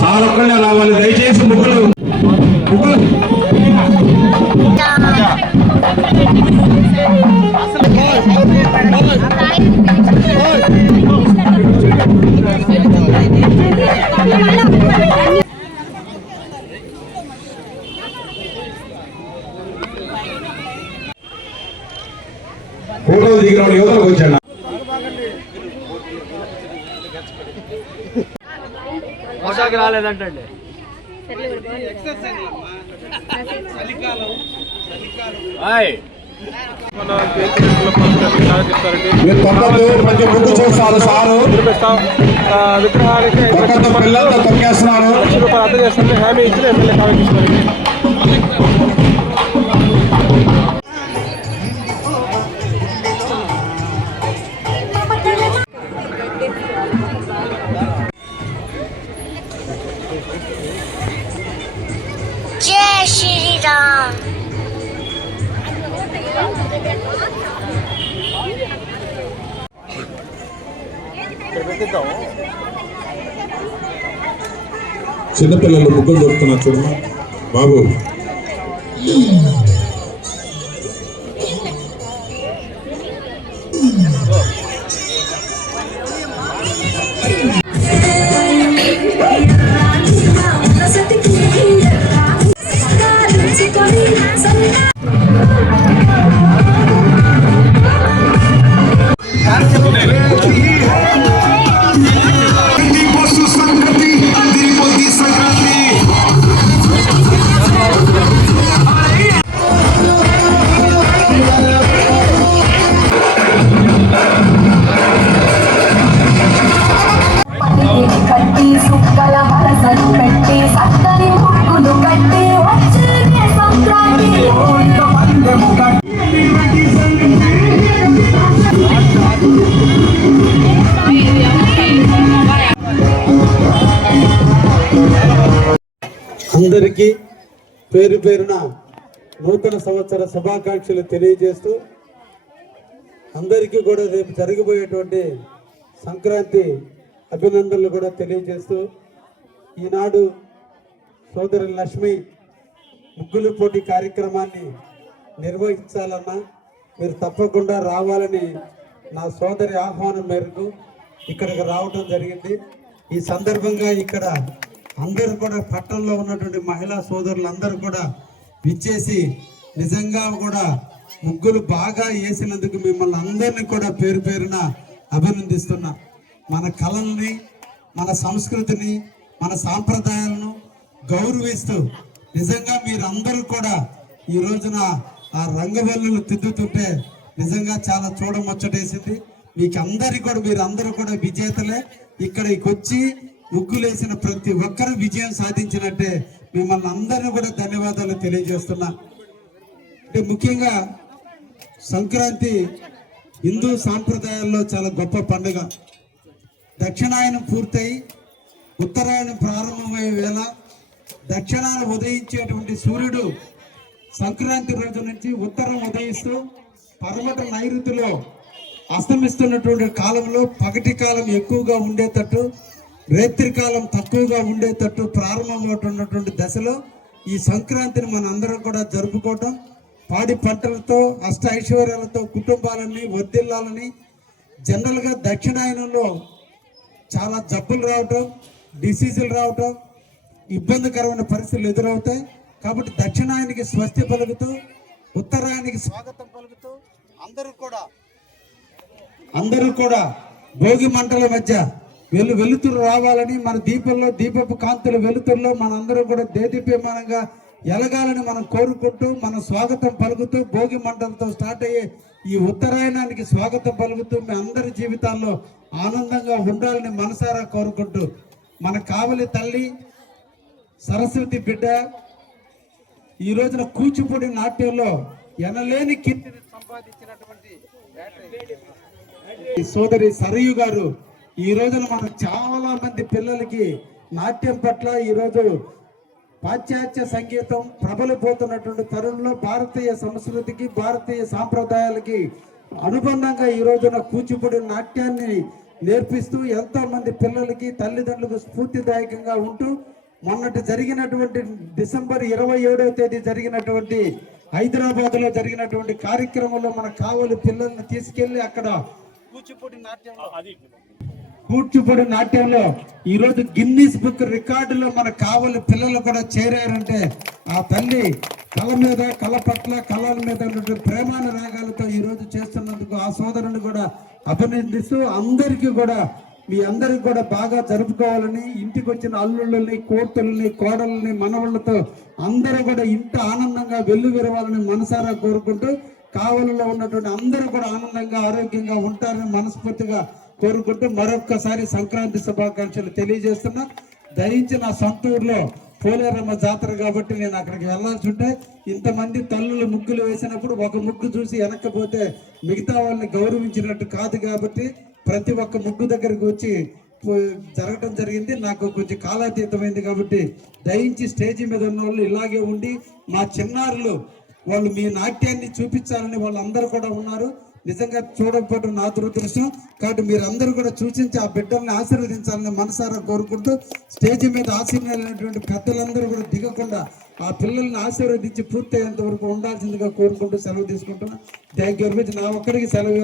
సారొక్కడే రావాలి దయచేసి ముగ్గులు ఫోటోలు దిగిన యువతలకు వచ్చాను. మోసాకి రాలేదంటే చూస్తారు సారు విగ్రహానికి పిల్లలతో తొక్కేస్తున్నారు. రూపాయలు అర్థం చేస్తారని హామీ ఇచ్చిన ఎమ్మెల్యే కావాలి. जय श्री राम। చిన్నపిల్లలు ముగ్గులు దొరుకుతున్నారు చూడమ్మా బాబు. అందరికీ పేరు పేరున నూతన సంవత్సర శుభాకాంక్షలు తెలియజేస్తూ అందరికీ కూడా రేపు జరగబోయేటువంటి సంక్రాంతి అభినందనలు కూడా తెలియజేస్తూ ఈనాడు సోదరి లక్ష్మి ముగ్గులు పోటీ కార్యక్రమాన్ని నిర్వహించాలన్నా మీరు తప్పకుండా రావాలని నా సోదరి ఆహ్వానం మేరకు ఇక్కడికి రావడం జరిగింది. ఈ సందర్భంగా ఇక్కడ అందరూ కూడా పట్టణంలో ఉన్నటువంటి మహిళా సోదరులందరూ కూడా విచ్చేసి నిజంగా కూడా ముగ్గులు బాగా వేసినందుకు మిమ్మల్ని అందరినీ కూడా పేరు పేరున అభినందిస్తున్నా. మన కళల్ని, మన సంస్కృతిని, మన సాంప్రదాయాలను గౌరవిస్తూ నిజంగా మీరందరూ కూడా ఈ రోజున ఆ రంగవల్లులు తిద్దుతుంటే నిజంగా చాలా చూడముచ్చటేసింది. మీకు అందరికీ కూడా మీరందరూ కూడా విజేతలే. ఇక్కడికి వచ్చి ముగ్గులేసిన ప్రతి ఒక్కరూ విజయం సాధించినట్టే. మిమ్మల్ని అందరినీ కూడా ధన్యవాదాలు తెలియజేస్తున్నా. అంటే ముఖ్యంగా సంక్రాంతి హిందూ సాంప్రదాయాల్లో చాలా గొప్ప పండుగ. దక్షిణాయనం పూర్తయి ఉత్తరాయణం ప్రారంభమయ్యే వేళ దక్షిణాన ఉదయించేటువంటి సూర్యుడు సంక్రాంతి రోజు నుంచి ఉత్తరం ఉదయిస్తూ పర్వత నైరుతిలో అస్తమిస్తున్నటువంటి కాలంలో పగటి కాలం ఎక్కువగా ఉండేటట్టు, రేత్రికాలం తక్కువగా ఉండేటట్టు ప్రారంభమవుతున్నటువంటి దశలో ఈ సంక్రాంతిని మన అందరం కూడా జరుపుకోవటం, పాడి పంటలతో అష్ట ఐశ్వర్యాలతో కుటుంబాలని వర్ధిల్లాలని. జనరల్గా దక్షిణాయనంలో చాలా జబ్బులు రావటం, డిసీజులు రావటం, ఇబ్బందికరమైన పరిస్థితులు ఎదురవుతాయి. కాబట్టి దక్షిణాయనికి స్వస్తి పలుకుతూ ఉత్తరాయనికి స్వాగతం పలుకుతూ అందరూ కూడా భోగి మంటల మధ్య వెలుతురు రావాలని, మన దీపంలో దీపపు కాంతుల వెలుతురులో మనందరూ కూడా దేదీప్యమానంగా ఎలగాలని మనం కోరుకుంటూ మన స్వాగతం పలుకుతూ భోగి మంటలతో స్టార్ట్ అయ్యే ఈ ఉత్తరాయణానికి స్వాగతం పలుకుతూ మీ అందరి జీవితాల్లో ఆనందంగా ఉండాలని మనసారా కోరుకుంటూ మన కావలి తల్లి సరస్వతి బిడ్డ ఈ రోజున కూచిపూడి నాట్యంలో ఎనలేని కీర్తిని సంపాదించినటువంటి సోదరి సరయు గారు ఈ రోజున మనం చాలా మంది పిల్లలకి నాట్యం పట్ల ఈరోజు పాశ్చాత్య సంగీతం ప్రబలిపోతున్నటువంటి తరుణంలో భారతీయ సంస్కృతికి భారతీయ సాంప్రదాయాలకి అనుబంధంగా ఈ రోజున కూచిపూడి నాట్యాన్ని నేర్పిస్తూ ఎంతో మంది పిల్లలకి తల్లిదండ్రులకు స్ఫూర్తిదాయకంగా ఉంటూ మొన్నటి జరిగినటువంటి డిసెంబర్ 27వ తేదీ జరిగినటువంటి హైదరాబాద్ లో జరిగినటువంటి కార్యక్రమంలో మన కావలి పిల్లల్ని తీసుకెళ్లి అక్కడ కూచిపూడి నాట్యంలో ఈ రోజు గిన్నీస్ బుక్ రికార్డులో మన కావలి పిల్లలు కూడా చేరారంటే ఆ తల్లి కళ మీద కళ పట్ల కళల మీద ఉన్నటువంటి ప్రేమానురాగాలతో ఈ రోజు చేస్తున్నందుకు ఆ సోదరుని కూడా అభినందిస్తూ అందరికీ కూడా మీ అందరికి కూడా బాగా జరుపుకోవాలని ఇంటికి వచ్చిన అల్లుళ్ళని కోర్తుల్ని కోడల్ని మనవాళ్ళతో అందరూ కూడా ఇంత ఆనందంగా వెల్లువిరవాలని మనసారా కోరుకుంటూ కావలిలో ఉన్నటువంటి అందరూ కూడా ఆనందంగా ఆరోగ్యంగా ఉంటారని మనస్ఫూర్తిగా కోరుకుంటూ మరొక్కసారి సంక్రాంతి శుభాకాంక్షలు తెలియజేస్తున్నా. దయించి నా సొంత ఊర్లో పోలేరమ్మ జాతర కాబట్టి నేను అక్కడికి వెళ్ళాల్సి ఉంటే ఇంతమంది తల్లులు ముగ్గులు వేసినప్పుడు ఒక ముగ్గు చూసి వెనక్కపోతే మిగతా వాళ్ళని గౌరవించినట్టు కాదు కాబట్టి ప్రతి ఒక్క ముగ్గు దగ్గరకు వచ్చి జరగటం జరిగింది. నాకు కొంచెం కాలాతీతమైంది కాబట్టి దయించి స్టేజీ మీద ఉన్న వాళ్ళు ఇలాగే ఉండి మా చిన్నారులు వాళ్ళు మీ నాట్యాన్ని చూపించాలని వాళ్ళందరూ కూడా ఉన్నారు. నిజంగా చూడకపోవడం నా దురదృష్టం కాబట్టి మీరందరూ కూడా సూచించి ఆ బిడ్డల్ని ఆశీర్వదించాలని మనసారా కోరుకుంటూ స్టేజ్ మీద ఆశీర్వదించినటువంటి పెద్దలందరూ కూడా దిగకుండా ఆ పిల్లల్ని ఆశీర్వదించి పూర్తయ్యేంత వరకు ఉండాల్సిందిగా కోరుకుంటూ సెలవు తీసుకుంటున్నా. Thank you very much. నా ఒక్కడికి సెలవు